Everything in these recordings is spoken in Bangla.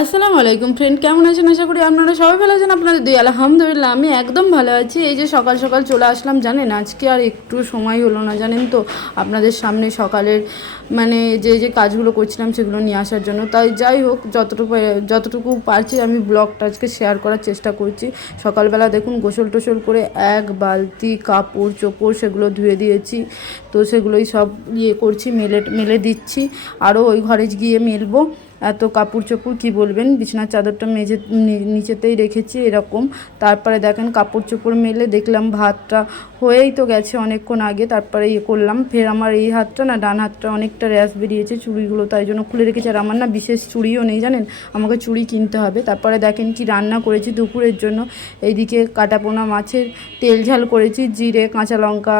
আসসালামু আলাইকুম ফ্রেন্ড কেমন আছেন? আশা করি আপনারা সবাই ভালো আছেন। আপনাদের দুই আলহামদুলিল্লাহ, আমি একদম ভালো আছি। এই যে সকাল সকাল চলে আসলাম, জানেন, আজকে আর একটু সময় হলো না, জানেন তো? আপনাদের সামনে সকালের মানে যে যে কাজগুলো করছিলাম, সেগুলো নিয়ে আসার জন্য। তাই যাই হোক, যতটুকু যতটুকু পারছি, আমি ব্লগটা আজকে শেয়ার করার চেষ্টা করছি। সকালবেলা দেখুন, গোসল টোসল করে এক বালতি কাপড়, চোপড় সেগুলো ধুয়ে দিয়েছি। তো সেগুলোই সব ইয়ে করছি, মেলে মেলে দিচ্ছি। আরও ওই ঘরে গিয়ে মেলবো। এত কাপড় চোপড় কী বলবেন? বিছানার চাদরটা মেঝে নিচেতেই রেখেছি এরকম। তারপরে দেখেন কাপড় চোপড় মেলে দেখলাম ভাতটা হয়েই তো গেছে অনেকক্ষণ আগে, তারপরে ইয়ে করলাম। ফের আমার এই হাতটা না, ডান হাতটা অনেকটা র্যাশ বেরিয়েছে চুড়িগুলো, তাই জন্য খুলে রেখেছি। আর আমার না বিশেষ চুড়িও নেই, জানেন? আমাকে চুড়ি কিনতে হবে। তারপরে দেখেন কি রান্না করেছি দুপুরের জন্য। এইদিকে কাটাপোনা মাছের তেল ঝাল করেছি, জিরে, কাঁচা লঙ্কা,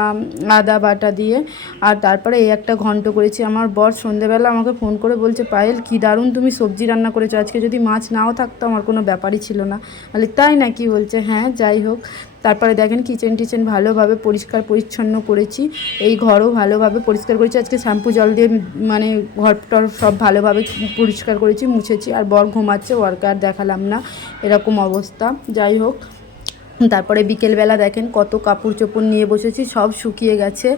আদা বাটা দিয়ে। আর তারপরে এই একটা ঘন্ট করেছি। আমার বর সন্ধেবেলা আমাকে ফোন করে বলছে, পায়েল, কি দারুণ তুমি সবজি রান্না করেছ, আজকে যদি মাছ নাও থাকতো আমার কোনো ব্যাপারই ছিল না। বলে, তাই নাকি? বলছে হ্যাঁ যাই হোক। তারপরে দেখেন কিচেন টিচেন ভালোভাবে পরিষ্কার পরিচ্ছন্ন করেছি। এই ঘরও ভালোভাবে পরিষ্কার করেছি। আজকে শ্যাম্পু জল দিয়ে মানে ঘর টর সব ভালোভাবে পরিষ্কার করেছি, মুছেছি। আর বর ঘুমাচ্ছে ওয়ার্কে আর দেখালাম না। এরকম অবস্থা। যাই হোক, তারপরে বিকেলবেলা দেখেন কত কাপড় চোপড় নিয়ে বসেছি, সব শুকিয়ে গেছে।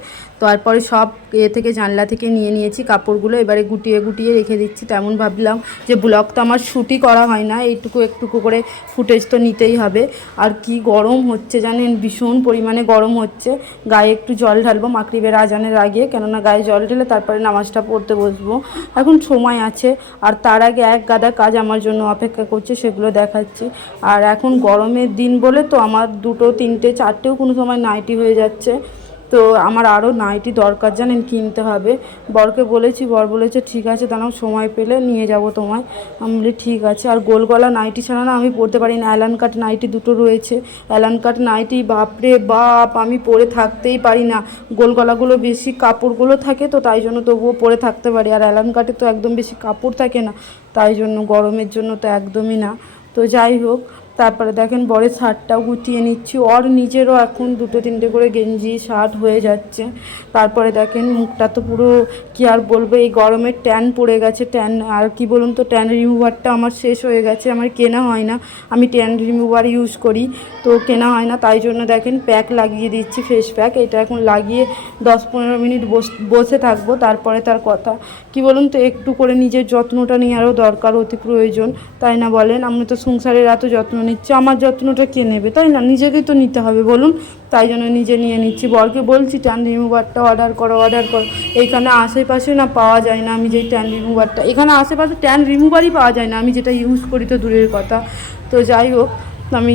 তারপরে সব এ থেকে জানলা থেকে নিয়ে নিয়েছি কাপড়গুলো, এবারে গুটিয়ে গুটিয়ে রেখে দিচ্ছি, তেমন ভাবলাম যে ব্লগ তো আমার শ্যুটই করা হয় না, এইটুকু একটুকু করে ফুটেজ তো নিতেই হবে। আর কি গরম হচ্ছে জানেন, ভীষণ পরিমাণে গরম হচ্ছে, গায়ে একটু জল ঢালবো, মাকড়িবের আজানের আগে, কেননা গায়ে জল ঢেলে তারপরে নামাজটা পড়তে বসবো। এখন সময় আছে, আর তার আগে এক গাদা কাজ আমার জন্য অপেক্ষা করছে, সেগুলো দেখাচ্ছি। আর এখন গরমের দিন বলে তো আমার দুটো, তিনটে, চারটেও কোনো সময় নাইটি হয়ে যাচ্ছে। তো আমার আরও নাইটি দরকার জানেন, কিনতে হবে। বরকে বলেছি, বর বলেছে, ঠিক আছে, দাঁড়াও, সময় পেলে নিয়ে যাব তোমায়। আমি বলি, ঠিক আছে। আর গোল গলা নাইটি ছাড়া না আমি পরতে পারি না। অ্যালান কাট নাইটি দুটো রয়েছে। অ্যালান কাট নাইটি, বাপরে বাপ, আমি পরে থাকতেই পারি না। গোল গলাগুলো বেশি কাপড়গুলো থাকে তো, তাই জন্য তবুও পরে থাকতে পারি। আর অ্যালান কাটে তো একদম বেশি কাপড় থাকে না, তাই জন্য গরমের জন্য তো একদমই না। তো যাই হোক তারপরে দেখেন বরের শার্টটাও গুটিয়ে নিচ্ছি। ওর নিজেরও এখন দুটো তিনটে করে গেঞ্জি, শার্ট হয়ে যাচ্ছে। তারপরে দেখেন মুখটা তো পুরো, কি আর বলব, এই গরমে ট্যান পড়ে গেছে, ট্যান, আর কি বলুন তো, ট্যান রিমুভারটা আমার শেষ হয়ে গেছে, আমার কেনা হয় না। আমি ট্যান রিমুভার ইউজ করি, তো কেনা হয় না, তাই জন্য দেখেন প্যাক লাগিয়ে দিচ্ছি ফেস প্যাক এটা এখন লাগিয়ে দশ পনেরো মিনিট বস- থাকব, তারপরে তার কথা। কি বলুন তো, একটু করে নিজের যত্নটা নেওয়ারও দরকার, অতি প্রয়োজন। তাই না বলেন? আমি তো সংসারের এত যত্ন নিচ্ছি, আমার যত্নটা কে নেবে? তাই না? নিজেকেই তো নিতে হবে, বলুন। তাই জন্য নিজে নিয়ে নিচ্ছি। বরকে বলছি ট্যান রিমুভারটা অর্ডার করো অর্ডার করো। এইখানে আশেপাশে না পাওয়া যায় না আমি যেই ট্যান রিমুভারটা এখানে আশেপাশে ট্যান রিমুভারই পাওয়া যায় না, আমি যেটা ইউজ করি তো দূরের কথা। তো যাই হোক, আমি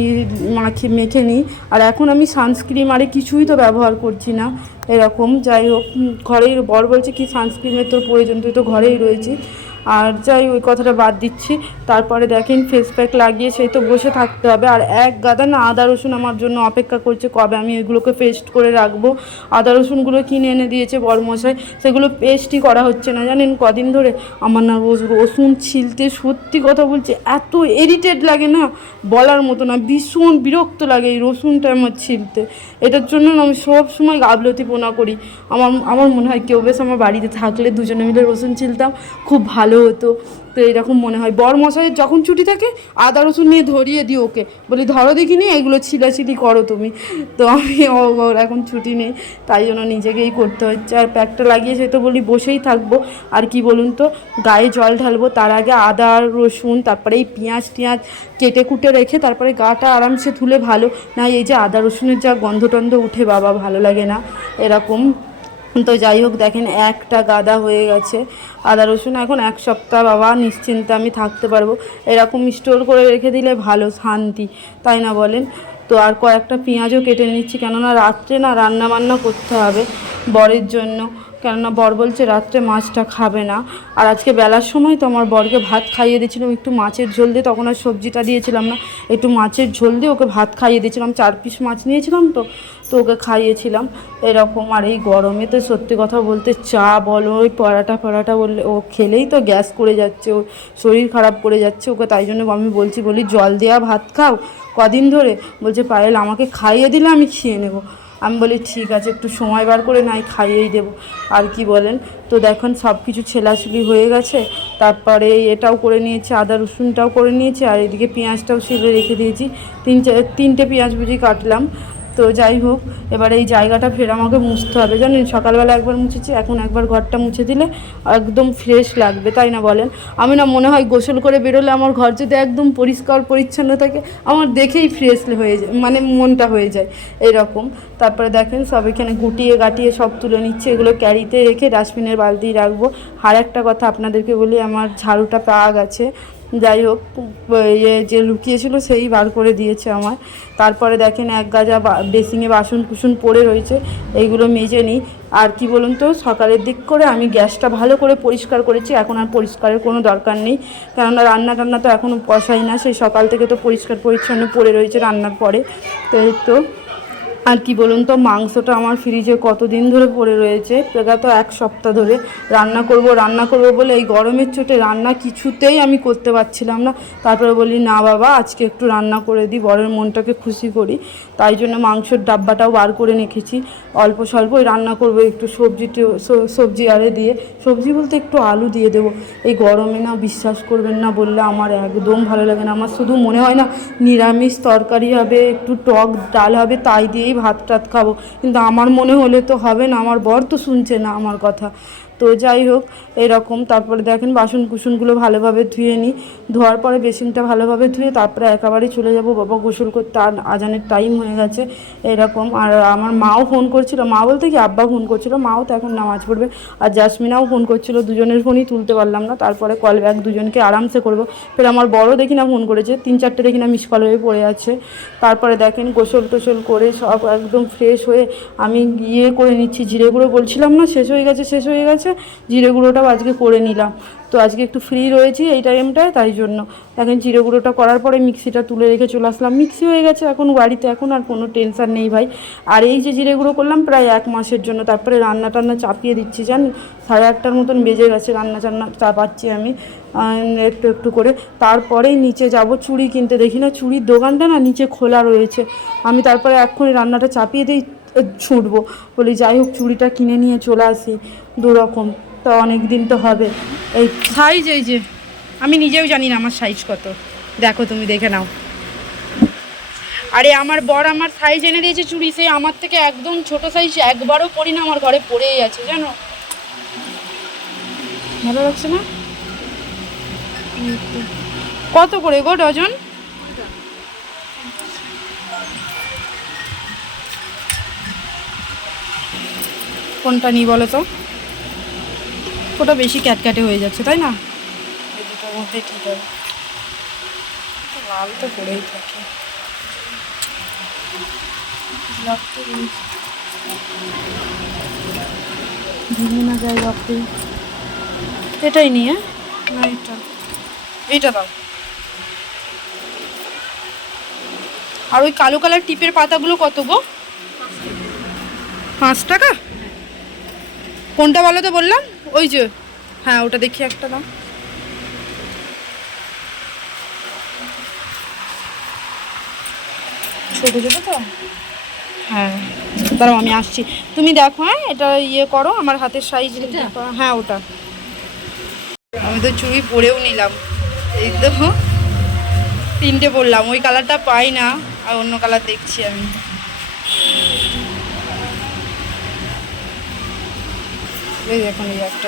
মাখি, মেখে নিই। আর এখন আমি সানস্ক্রিন আরে কিছুই তো ব্যবহার করছি না, এরকম। যাই হোক ঘরেই বর বলছে কি সানস্ক্রিমের তোর প্রয়োজন, তুই তো ঘরেই রয়েছি আর যাই, ওই কথাটা বাদ দিচ্ছি। তারপরে দেখেন ফেস প্যাক লাগিয়ে সেই তো বসে থাকতে হবে। আর এক গাদা না, আদা রসুন আমার জন্য অপেক্ষা করছে কবে আমি এগুলোকে পেস্ট করে রাখব। আদা রসুনগুলো কিনে এনে দিয়েছে বরমশাই। সেগুলো পেস্টই করা হচ্ছে না, জানেন? কদিন ধরে আমার না রসুন ছিলতে সত্যি কথা বলছি, এত এরিটেড লাগে না? বলার মতো না, ভীষণ বিরক্ত লাগে এই রসুনটা আমার ছিলতে। এটার জন্য আমি সব সময় গাবলতি পোনা করি। আমার আমার মনে হয় কেউ বেশ আমার বাড়িতে থাকলে দুজনে মিলে রসুন ছিলতাম। খুব ভালো হতো। তো এরকম মনে হয়। বর মশাইয়ের যখন ছুটি থাকে, আদা রসুন নিয়ে ধরিয়ে দিই ওকে। বলি, ধরো দেখিনি, এগুলো ছিলাছিলি করো তুমি। তো আমি ওর এখন ছুটি নেই। তাই জন্য নিজেকেই করতে হচ্ছে। আর প্যাকটা লাগিয়ে সে তো বলি, বসেই থাকব। আর কি বলুন তো, গায়ে জল ঢালবো। তার আগে আদা রসুন, তারপরে এই পেঁয়াজ টিয়াজ কেটে কুটে রেখে, তারপরে গাটা আরামসে ধুলে ভালো। না, এই যে আদা রসুনের যা গন্ধ টন্ধ উঠে, বাবা, ভালো লাগে না। এরকম তো যাই হোক, দেখেন একটা গাদা হয়ে গেছে। আদা রসুন এখন এক সপ্তাহ বাবা, নিশ্চিন্তে আমি থাকতে পারব। এরকম স্টোর করে রেখে দিলে ভালো, শান্তি, তাই না বলেন? তো আর কয়েকটা পেঁয়াজও কেটে নিচ্ছি, কেননা রাত্রে না রান্না বান্না করতে হবে বরের জন্য। কেননা বর বলছে রাত্রে মাছটা খাবে না। আর আজকে বেলার সময় তো আমার বরকে ভাত খাইয়ে দিয়েছিলাম, একটু মাছের ঝোল দিয়ে, তখন আর সবজিটা দিয়েছিলাম না। একটু মাছের ঝোল দিয়ে ওকে ভাত খাইয়ে দিয়েছিলাম, চার পিস মাছ নিয়েছিলাম তো তো ওকে খাইয়েছিলাম। এরকম আর এই গরমে তো সত্যি কথা বলতে চা বলো, ওই পরাটা ফরাটা বললে ও খেলেই তো গ্যাস করে যাচ্ছে, ওর শরীর খারাপ করে যাচ্ছে ওকে, তাই জন্য আমি বলছি, বলি জল দেওয়া ভাত খাও। কদিন ধরে বলছে, পায়েল আমাকে খাইয়ে দিলে আমি খেয়ে নেব। আমি বলি, ঠিক আছে, একটু সময় বার করে নাই খাইয়েই দেবো। আর কি বলেন? তো দেখুন, সব কিছু ছেলাছুলি হয়ে গেছে। তারপরে এটাও করে নিয়েছি, আদা রসুনটাও করে নিয়েছি, আর এদিকে পেঁয়াজটাও ছেলে রেখে দিয়েছি। তিন তিনটে পেঁয়াজ বুঝি কাটলাম। তো যাই হোক, এবার এই জায়গাটা ফের আমাকে মুছতে হবে। জানেন, সকালবেলা একবার মুছেছি, এখন একবার ঘরটা মুছে দিলে একদম ফ্রেশ লাগবে, তাই না বলেন? আমি না মনে হয় গোসল করে বেরোলে আমার ঘর যদি একদম পরিষ্কার, পরিচ্ছন্ন থাকে, আমার দেখেই ফ্রেশ হয়ে যায় মানে মনটা হয়ে যায়, এরকম। তারপরে দেখেন, সব এখানে গুটিয়ে গাটিয়ে সব তুলে নিচ্ছে, এগুলো ক্যারিতে রেখে ডাস্টবিনের বালতি রাখব। আর একটা কথা আপনাদেরকে বলি, আমার ঝাড়ুটা পাওয়া গেছে যাই হোক ইয়ে যে লুকিয়েছিল সেই বার করে দিয়েছে আমার। তারপরে দেখেন এক গাজা বেসিংয়ে বাসন কুসন পড়ে রয়েছে এইগুলো মেজে নিই। আর কি বলুন তো, সকালের দিক করে আমি গ্যাসটা ভালো করে পরিষ্কার করেছি, এখন আর পরিষ্কারের কোনো দরকার নেই। কেননা রান্না টান্না তো এখনও বসাই না, সেই সকাল থেকে তো পরিষ্কার পরিচ্ছন্ন পড়ে রয়েছে রান্নার পরে। তো। আর কি বলুন তো, মাংসটা আমার ফ্রিজে কতদিন ধরে পড়ে রয়েছে তো এক সপ্তাহ ধরে রান্না করব রান্না করব বলে এই গরমের চোটে রান্না কিছুতেই আমি করতে পারছিলাম না। তারপরে বলি, না বাবা, আজকে একটু রান্না করে দিই, বরের মনটাকে খুশি করি। তাই জন্য মাংসের ডাব্বাটাও বার করে রেখেছি। অল্প স্বল্পই রান্না করব, একটু সবজি সবজি আরে দিয়ে, সবজি বলতে একটু আলু দিয়ে দেবো। এই গরমে না বিশ্বাস করবেন না বললে আমার একদম ভালো লাগে না। আমার শুধু মনে হয় না, নিরামিষ তরকারি হবে, একটু টক ডাল হবে, তাই দিয়েই ভাত টাত খাব। কিন্তু আমার মনে হলে তো হবে না, আমার বর তো শুনছে না আমার কথা। তো যাই হোক, এরকম। তারপরে দেখেন, বাসন কুসনগুলো ভালোভাবে ধুয়ে নিই। ধোয়ার পরে বেসিনটা ভালোভাবে ধুয়ে তারপরে একেবারে চলে যাব। বাবা গোসল করতে আর আজানের টাইম হয়ে গেছে, এরকম। আর আমার মাও ফোন করছিল। মা বলতে কি, আব্বা ফোন করছিল। মাও তো এখন নামাজ পড়বে। আর জাসমিনাও ফোন করছিল। দুজনের ফোনই তুলতে পারলাম না। তারপরে কল ব্যাক দুজনকে আরামসে করব। ফের আমার বড় দেখি না ফোন করেছে। তিন চারটে দেখি না মিস কল হয়ে পড়ে আছে। তারপরে দেখেন, গোসল টোসল করে সব একদম ফ্রেশ হয়ে আমি ইয়ে করে নিচ্ছি। জিরে গুঁড়ো বলছিলাম না, শেষ হয়ে গেছে, শেষ হয়ে গেছে। জিরে গুঁড়োটাও আজকে করে নিলাম। তো আজকে একটু ফ্রি রয়েছি এই টাইমটায় তাই জন্য। এখন জিরে গুঁড়োটা করার পরে মিক্সিটা তুলে রেখে চলে আসলাম। মিক্সি হয়ে গেছে এখন বাড়িতে, এখন আর কোনো টেনশন নেই ভাই। আর এই যে জিরে গুঁড়ো করলাম প্রায় এক মাসের জন্য, তারপরে রান্না টান্না চাপিয়ে দিচ্ছি, জান? সাড়ে আটটার মতন বেজে গেছে রান্না টান্না চাপাচ্ছি আমি একটু একটু করে। তারপরেই নিচে যাব চুড়ি কিনতে। দেখি না, চুড়ির দোকানটা না নিচে খোলা রয়েছে। আমি তারপরে এক্ষুনি রান্নাটা চাপিয়ে দিই। ছুটবো বলি, যাই হোক, চুড়িটা কিনে নিয়ে চলে আসি দু রকম তো অনেক দিন তো হবে। এই সাইজ এই যে, আমি নিজেও জানি না আমার সাইজ কত। দেখো তুমি দেখে নাও। আরে, আমার বর আমার সাইজ এনে দিয়েছে চুড়ি, সে আমার থেকে একদম ছোট সাইজ একবারও পরি না, আমার ঘরে পড়েই আছে, জানো? ভালো লাগছে না? কত করে গো, ডজন? কোনটা নিই বলো তো? ওটা বেশি ক্যাটক্যাটে হয়ে যাচ্ছে তাই না? এই দুটোর মধ্যে ঠিক হবে লাল তো পড়েই থাকে। ভেঙে না যায় বাপরে এটাই নিয়ে না এটা এইটা দাও। আর ওই কালো কালার টিপের পাতাগুলো কত গো? পাঁচ টাকা? কোনটা বলো তো বললাম? ওই যে। হ্যাঁ ওটা দেখি একটা দাম। ছোটো ছোটো তো? হ্যাঁ দাঁড়াও আমি আসছি। তুমি দেখো হ্যাঁ এটা ইয়ে করো আমার হাতের সাইজ হ্যাঁ ওটা। আমি তো চুড়ি পরেও নিলাম। এই তো তিনটে পরলাম। ওই কালারটা পাই না আর অন্য কালার দেখছি আমি। এই দেখুন এই একটা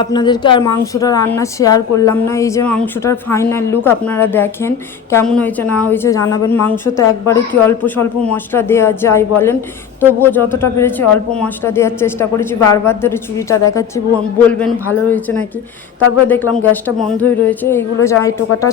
আপনাদেরকে আর মাংসটা রান্না শেয়ার করলাম না। এই যে মাংসটার ফাইনাল লুক আপনারা দেখেন, কেমন হয়েছে না হয়েছে জানাবেন। মাংস তো একবারে কি অল্প স্বল্প মশলা দেওয়া যায় বলেন। তবুও যতটা পেরেছি অল্প মশলা দেওয়ার চেষ্টা করেছি। বারবার ধরে চুড়িটা দেখাচ্ছি, বলবেন ভালো হয়েছে নাকি। তারপরে দেখলাম গ্যাসটা বন্ধই রয়েছে। এইগুলো যা টোকাটা